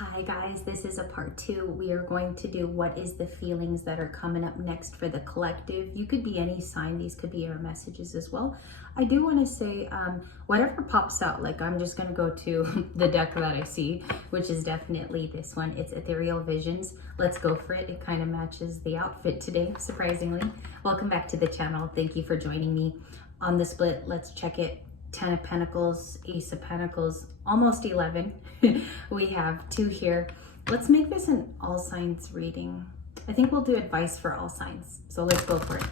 Hi guys, this is a part 2. We are going to do what is the feelings that are coming up next for the collective. You could be any sign, these could be our messages as well. I do want to say whatever pops out, like I'm just going to go to the deck that I see, which is definitely this one. It's Ethereal Visions. Let's go for it. It kind of matches the outfit today, surprisingly. Welcome back to the channel. Thank you for joining me on the split. Let's check it. 10 of Pentacles, Ace of Pentacles, almost 11. We have 2 here. Let's make this an all signs reading. I think we'll do advice for all signs. So let's go for it.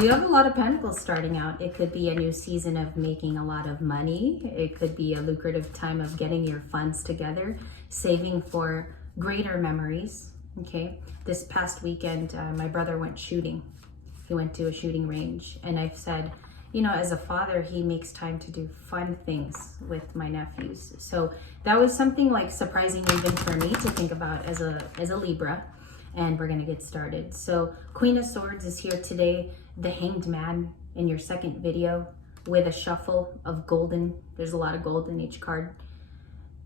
We have a lot of Pentacles starting out. It could be a new season of making a lot of money. It could be a lucrative time of getting your funds together, saving for greater memories. Okay. This past weekend, my brother went shooting. He went to a shooting range, and I've said, you know, as a father, he makes time to do fun things with my nephews. So that was something like surprising even for me to think about as a Libra. And we're gonna get started. So Queen of Swords is here today. The Hanged Man in your second video with a shuffle of golden. There's a lot of gold in each card.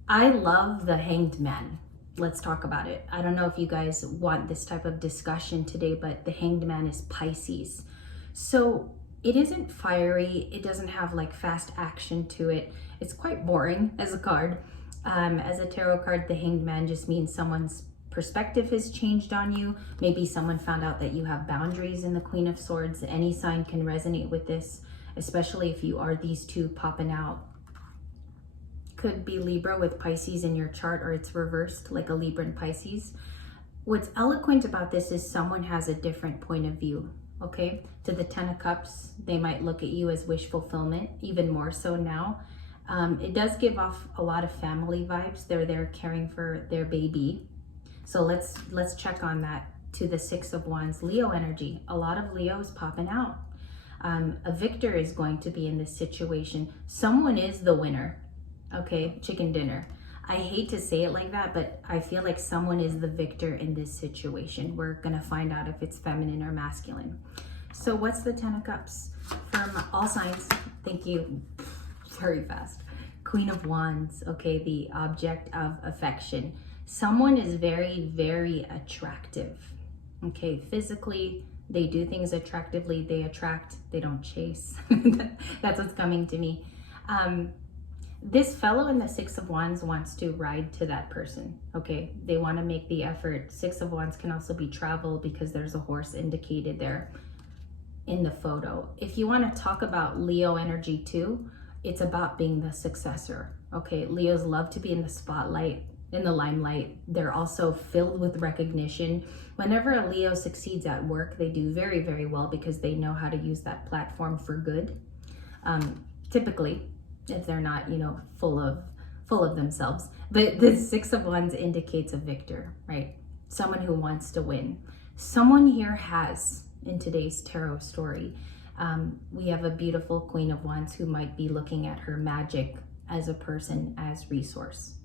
I love the Hanged Man. Let's talk about it. I don't know if you guys want this type of discussion today, but the Hanged Man is Pisces. So it isn't fiery. It doesn't have like fast action to it. It's quite boring as a card. As a tarot card, the Hanged Man just means someone's perspective has changed on you. Maybe someone found out that you have boundaries in the Queen of Swords. Any sign can resonate with this, especially if you are these two popping out. Could be Libra with Pisces in your chart, or it's reversed like a Libra and Pisces. What's eloquent about this is someone has a different point of view. Okay, to the 10 of Cups, they might look at you as wish fulfillment, even more so now. It does give off a lot of family vibes. They're there caring for their baby. So let's check on that. To the 6 of Wands, Leo energy. A lot of Leos popping out. A victor is going to be in this situation. Someone is the winner. Okay, chicken dinner. I hate to say it like that, but I feel like someone is the victor in this situation. We're gonna find out if it's feminine or masculine. So what's the 10 of Cups? From all signs, thank you, very fast. Queen of Wands, okay, the object of affection. Someone is very, very attractive, okay? Physically, they do things attractively, they attract, they don't chase. That's what's coming to me. This fellow in the 6 of Wands wants to ride to that person, okay? They want to make the effort. 6 of Wands can also be travel because there's a horse indicated there in the photo. If you want to talk about Leo energy too, it's about being the successor, okay? Leos love to be in the spotlight, in the limelight. They're also filled with recognition. Whenever a Leo succeeds at work, they do very, very well because they know how to use that platform for good. Typically, if they're not, you know, full of themselves. But the 6 of Wands indicates a victor, right? Someone who wants to win. Someone here has, in today's tarot story, we have a beautiful Queen of Wands who might be looking at her magic as a person, as resource.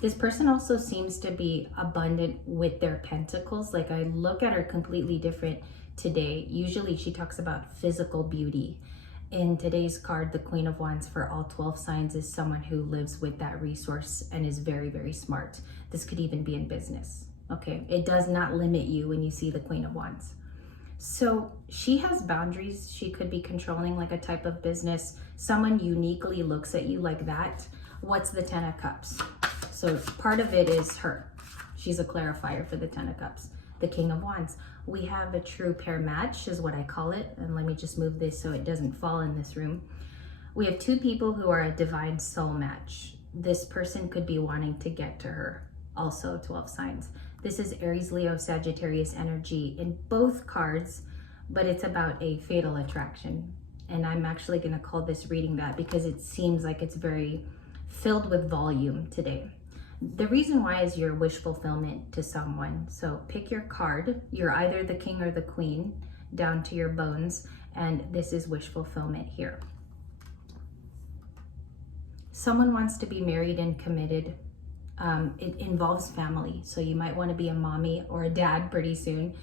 This person also seems to be abundant with their pentacles. Like, I look at her completely different today. Usually she talks about physical beauty. In today's card, the Queen of Wands for all 12 signs is someone who lives with that resource and is very, very smart. This could even be in business, okay? It does not limit you when you see the Queen of Wands. So she has boundaries. She could be controlling like a type of business. Someone uniquely looks at you like that. What's the 10 of Cups? So part of it is her. She's a clarifier for the 10 of Cups. The King of Wands. We have a true pair match is what I call it. And let me just move this so it doesn't fall in this room. We have 2 people who are a divine soul match. This person could be wanting to get to her. Also 12 signs. This is Aries, Leo, Sagittarius energy in both cards, but it's about a fatal attraction. And I'm actually going to call this reading that because it seems like it's very filled with volume today. The reason why is your wish fulfillment to someone. So pick your card. You're either the king or the queen, down to your bones. And this is wish fulfillment here. Someone wants to be married and committed. It involves family. So you might want to be a mommy or a dad pretty soon.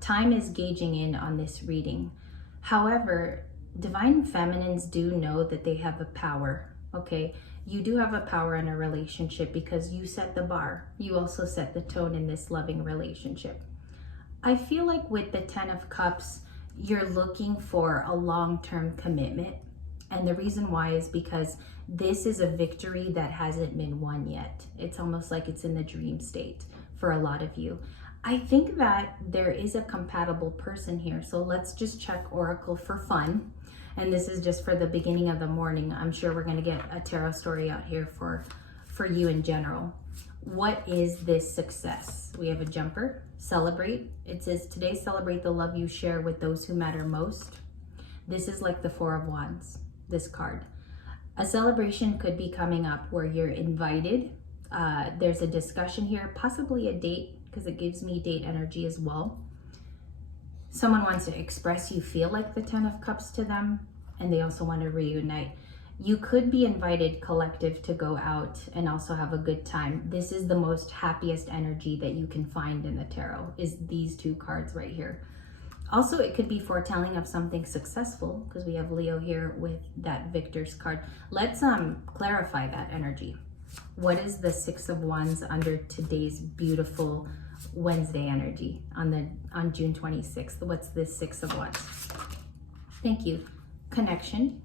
Time is gauging in on this reading. However, divine feminines do know that they have a power, okay? You do have a power in a relationship because you set the bar. You also set the tone in this loving relationship. I feel like with the 10 of Cups, you're looking for a long-term commitment. And the reason why is because this is a victory that hasn't been won yet. It's almost like it's in the dream state for a lot of you. I think that there is a compatible person here. So let's just check Oracle for fun. And this is just for the beginning of the morning. I'm sure we're going to get a tarot story out here for you in general. What is this success? We have a jumper, celebrate. It says, today celebrate the love you share with those who matter most. This is like the Four of Wands, this card. A celebration could be coming up where you're invited. There's a discussion here, possibly a date, because it gives me date energy as well. Someone wants to express you feel like the 10 of Cups to them, and they also want to reunite. You could be invited, collective, to go out and also have a good time. This is the most happiest energy that you can find in the tarot, is these two cards right here. Also, it could be foretelling of something successful, because we have Leo here with that Victor's card. Let's clarify that energy. What is the Six of Wands under today's beautiful Wednesday energy on June 26th? What's this Six of Wands? Thank you. Connection.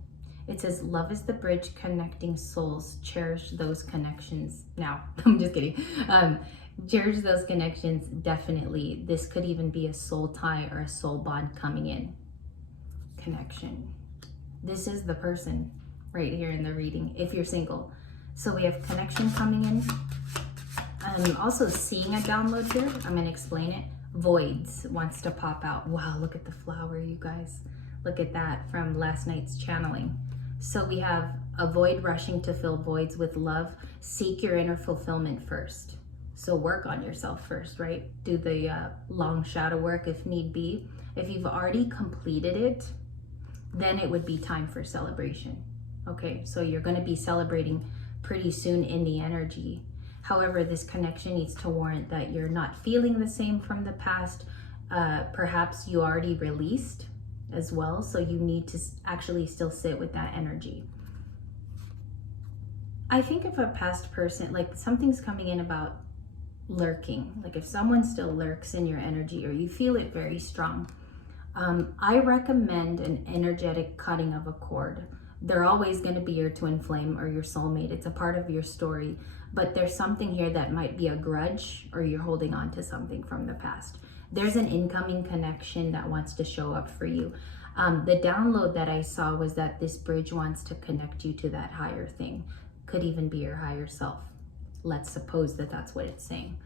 It says, love is the bridge connecting souls. Cherish those connections now. I'm just kidding. Cherish those connections, definitely. This could even be a soul tie or a soul bond coming in. Connection. This is the person right here in the reading, if you're single. So we have connection coming in. I'm also seeing a download here. I'm going to explain it. Voids wants to pop out. Wow, look at the flower, you guys. Look at that from last night's channeling. So we have a void rushing to fill voids with love. Seek your inner fulfillment first. So work on yourself first, right? Do the long shadow work if need be. If you've already completed it, then it would be time for celebration. Okay, so you're going to be celebrating pretty soon in the energy. However, this connection needs to warrant that you're not feeling the same from the past. Perhaps you already released as well, so you need to actually still sit with that energy. I think if a past person, like something's coming in about lurking, like if someone still lurks in your energy or you feel it very strong, I recommend an energetic cutting of a cord. They're always going to be your twin flame or your soulmate. It's a part of your story, but there's something here that might be a grudge or you're holding on to something from the past. There's an incoming connection that wants to show up for you. The download that I saw was that this bridge wants to connect you to that higher thing. Could even be your higher self. Let's suppose that that's what it's saying.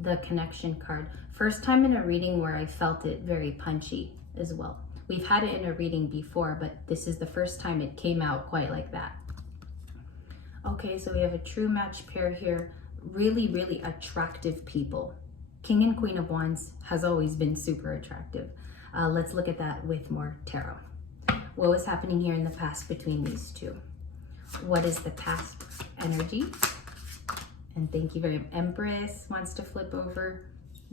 The connection card. First time in a reading where I felt it very punchy as well. We've had it in a reading before, but this is the first time it came out quite like that. Okay, so we have a true match pair here. Really, really attractive people. King and Queen of Wands has always been super attractive. Let's look at that with more tarot. What was happening here in the past between these two? What is the past energy? And thank you very much. Empress wants to flip over.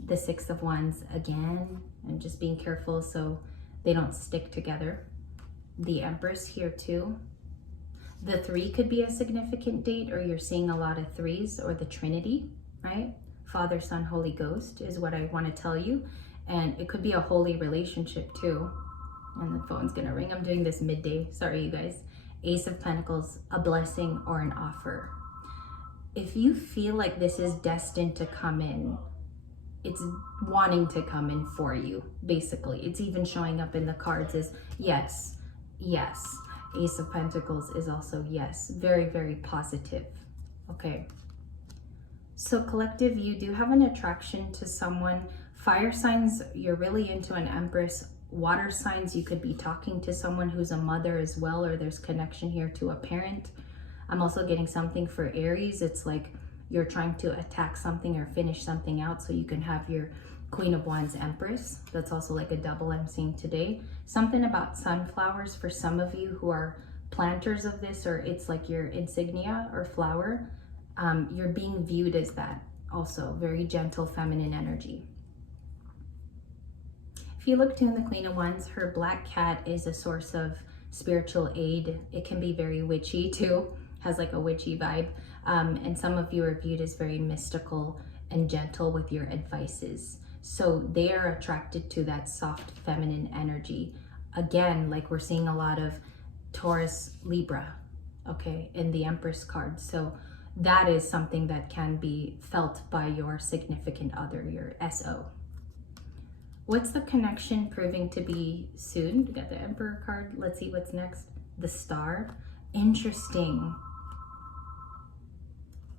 The Six of Wands again. And just being careful so they don't stick together. The Empress here too. The 3 could be a significant date, or you're seeing a lot of 3s, or the Trinity, right? Father, Son, Holy Ghost is what I want to tell you. And it could be a holy relationship too. And the phone's gonna ring. I'm doing this midday. Sorry, you guys. Ace of Pentacles, a blessing or an offer. If you feel like this is destined to come in, it's wanting to come in for you, basically. It's even showing up in the cards as yes, yes. Ace of Pentacles is also yes. Very, very positive. Okay. So collective, you do have an attraction to someone. Fire signs, you're really into an Empress. Water signs, you could be talking to someone who's a mother as well, or there's connection here to a parent. I'm also getting something for Aries. It's like you're trying to attack something or finish something out so you can have your Queen of Wands Empress. That's also like a double I'm seeing today. Something about sunflowers for some of you who are planters of this, or it's like your insignia or flower. You're being viewed as that also. Very gentle feminine energy. If you look to the Queen of Wands, her black cat is a source of spiritual aid. It can be very witchy too. has like a witchy vibe. And some of you are viewed as very mystical and gentle with your advices. So they are attracted to that soft feminine energy. Again, like we're seeing a lot of Taurus, Libra, okay, in the Empress card. So that is something that can be felt by your significant other, your SO. What's the connection proving to be soon? We got the Emperor card. Let's see what's next. The Star. Interesting.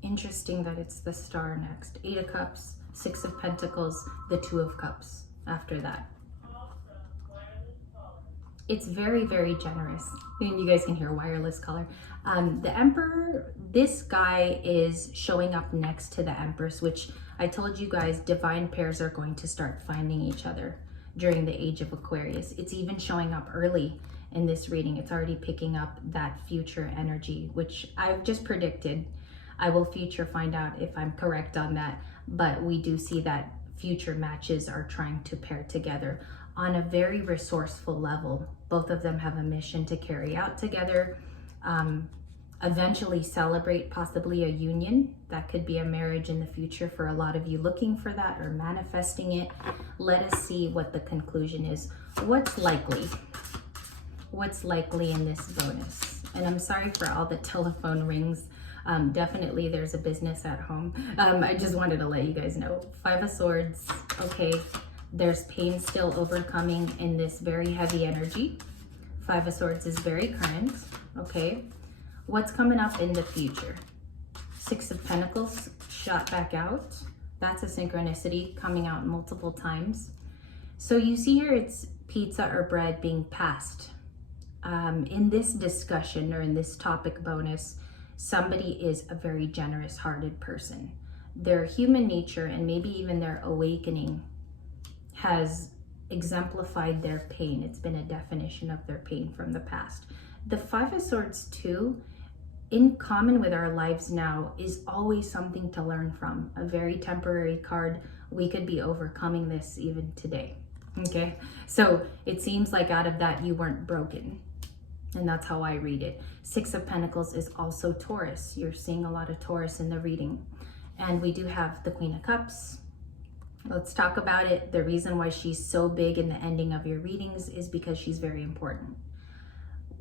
Interesting that it's the Star next. 8 of Cups, 6 of Pentacles, the 2 of Cups after that. It's very, very generous. And you guys can hear wireless color. The Emperor, this guy is showing up next to the Empress, which I told you guys, divine pairs are going to start finding each other during the age of Aquarius. It's even showing up early in this reading. It's already picking up that future energy, which I've just predicted. I will future find out if I'm correct on that, but we do see that future matches are trying to pair together on a very resourceful level. Both of them have a mission to carry out together, eventually celebrate possibly a union. That could be a marriage in the future for a lot of you looking for that or manifesting it. Let us see what the conclusion is. What's likely? What's likely in this bonus? And I'm sorry for all the telephone rings. Definitely there's a business at home. I just wanted to let you guys know. 5 of Swords, okay. There's pain still overcoming in this very heavy energy. 5 of Swords is very current, okay. What's coming up in the future? 6 of Pentacles shot back out. That's a synchronicity coming out multiple times. So you see here it's pizza or bread being passed. In this discussion or in this topic bonus, somebody is a very generous hearted person. Their human nature and maybe even their awakening has exemplified their pain. It's been a definition of their pain from the past. The 5 of Swords too, in common with our lives now, is always something to learn from. A very temporary card. We could be overcoming this even today. Okay, so it seems like out of that you weren't broken. And that's how I read it. 6 of Pentacles is also Taurus. You're seeing a lot of Taurus in the reading. And we do have the Queen of Cups. Let's talk about it. The reason why she's so big in the ending of your readings is because she's very important.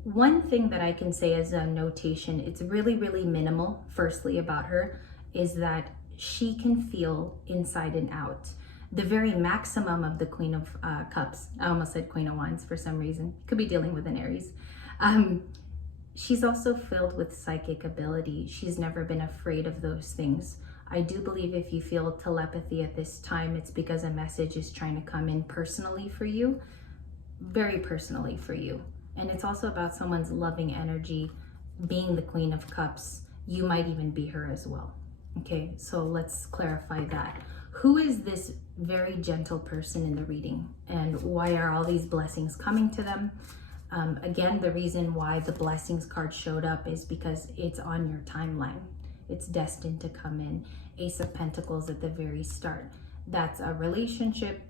One thing that I can say as a notation, it's really, really minimal, firstly about her, is that she can feel inside and out. The very maximum of the Queen of Cups, I almost said Queen of Wands for some reason, could be dealing with an Aries. She's also filled with psychic ability. She's never been afraid of those things. I do believe if you feel telepathy at this time, it's because a message is trying to come in personally for you, very personally for you. And it's also about someone's loving energy being the Queen of Cups. You might even be her as well. Okay, so let's clarify that. Who is this very gentle person in the reading, and why are all these blessings coming to them? Again, the reason why the blessings card showed up is because it's on your timeline. It's destined to come in. Ace of Pentacles at the very start. That's a relationship,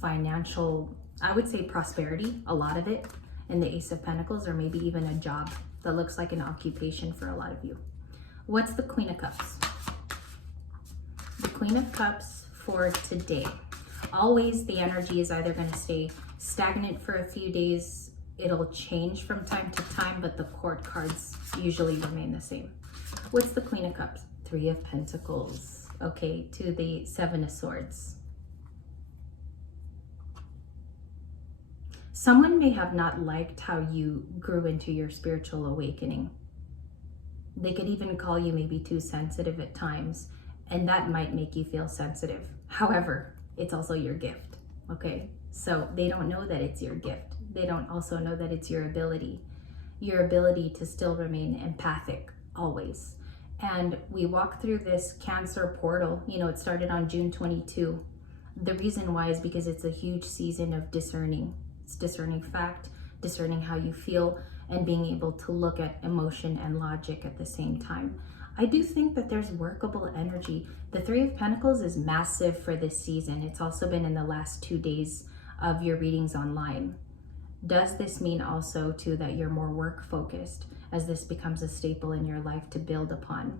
financial, I would say prosperity, a lot of it in the Ace of Pentacles, or maybe even a job that looks like an occupation for a lot of you. What's the Queen of Cups? The Queen of Cups for today. Always the energy is either going to stay stagnant for a few days. It'll change from time to time, but the court cards usually remain the same. What's the Queen of Cups? 3 of Pentacles. Okay, to the 7 of Swords. Someone may have not liked how you grew into your spiritual awakening. They could even call you maybe too sensitive at times, and that might make you feel sensitive. However, it's also your gift, okay? So they don't know that it's your gift. They don't also know that it's your ability to still remain empathic always. And we walk through this Cancer portal. You know, it started on June 22. The reason why is because it's a huge season of discerning. It's discerning fact, discerning how you feel, and being able to look at emotion and logic at the same time. I do think that there's workable energy. The 3 of Pentacles is massive for this season. It's also been in the last 2 days of your readings online. Does this mean also too that you're more work focused? as this becomes a staple in your life to build upon.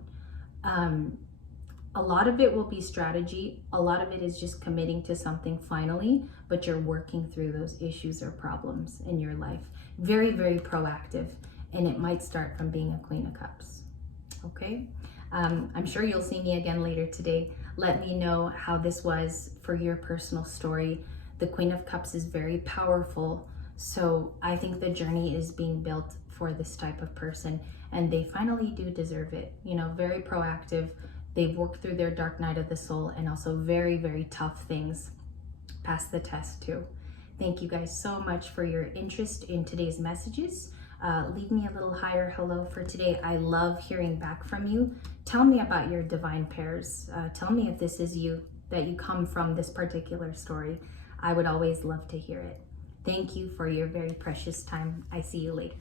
A lot of it will be strategy. A lot of it is just committing to something finally, but you're working through those issues or problems in your life. Very, very proactive. And it might start from being a Queen of Cups. Okay? I'm sure you'll see me again later today. Let me know how this was for your personal story. The Queen of Cups is very powerful. So I think the journey is being built for this type of person. And they finally do deserve it. You know, very proactive. They've worked through their dark night of the soul and also very, very tough things. Pass the test too. Thank you guys so much for your interest in today's messages. Leave me a little higher hello for today. I love hearing back from you. Tell me about your divine pairs. Tell me if this is you, that you come from this particular story. I would always love to hear it. Thank you for your very precious time. I see you later.